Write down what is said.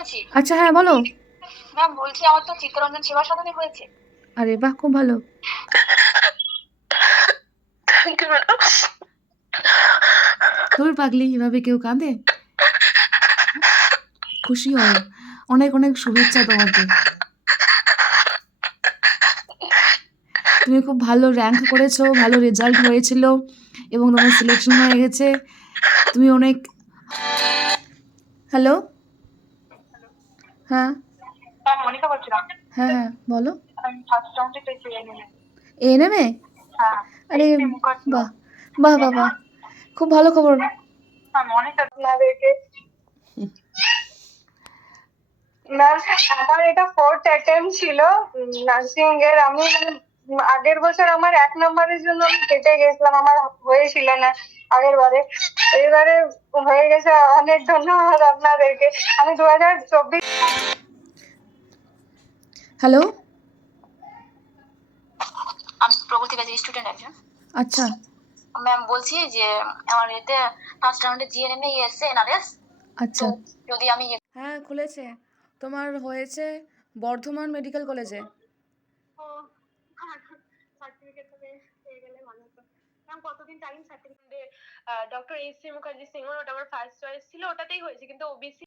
বলছি। আচ্ছা হ্যাঁ বলো। ম্যাম বলছি আমার তো চিত্তরঞ্জন সেবা সদনে হয়েছে। আরে বাহ, খুব ভালো। Thank you madam. তোর পাগলি, এভাবে কেউ কাঁদে? খুশি হও, অনেক অনেক শুভেচ্ছা তোমাকে। তুমি খুব ভালো র্যাঙ্ক করেছো, ভালো রেজাল্ট হয়েছিল এবং তোমার সিলেকশন হয়ে গেছে। তুমি অনেক। হ্যালো। হ্যাঁ হ্যাঁ মনিকা বলছিলাম। হ্যাঁ হ্যাঁ বলো। আমি ফার্স্ট রাউন্ডে পেয়েছি এনিমে। এ নেমে? হ্যাঁ আরে এইচপি মুখার্জি। বাহ, বাহ বাহ বাহ, খুব ভালো খবর। হ্যাঁ মনিকা আপনাদেরকে ম্যাম, আমার এটা ফোর্থ অ্যাটেম্প ছিল নার্সিং এর। আমি আগের বছর আমার 1 নম্বরের জন্য আমি কেটে গেছিলাম, আমার হয়েছিল না আগের বারে। এবারে হয়ে গেছে, অনেক ধন্যবাদ আপনাদেরকে। আমি 2024। হ্যালো। আমি প্রগতি ব্যাচের স্টুডেন্ট একজন। আচ্ছা ম্যাম বলছি যে আমার এতে ফার্স্ট রাউন্ডে জিএনএম এ এসছে এনআরএস। তো আচ্ছা। যদি আমি হ্যাঁ খুলেছে, তোমার হয়েছে বর্ধমান মেডিকেল কলেজে। সার্টিফিকেট পেয়ে গেলে ভালো হতো। ম্যাম কতদিন time certificate? Doctor H C Mukherjee Singur, ওটা আমার ফার্স্ট চয়েস ছিল, ওটাতেই হয়েছে, কিন্তু ওবিসি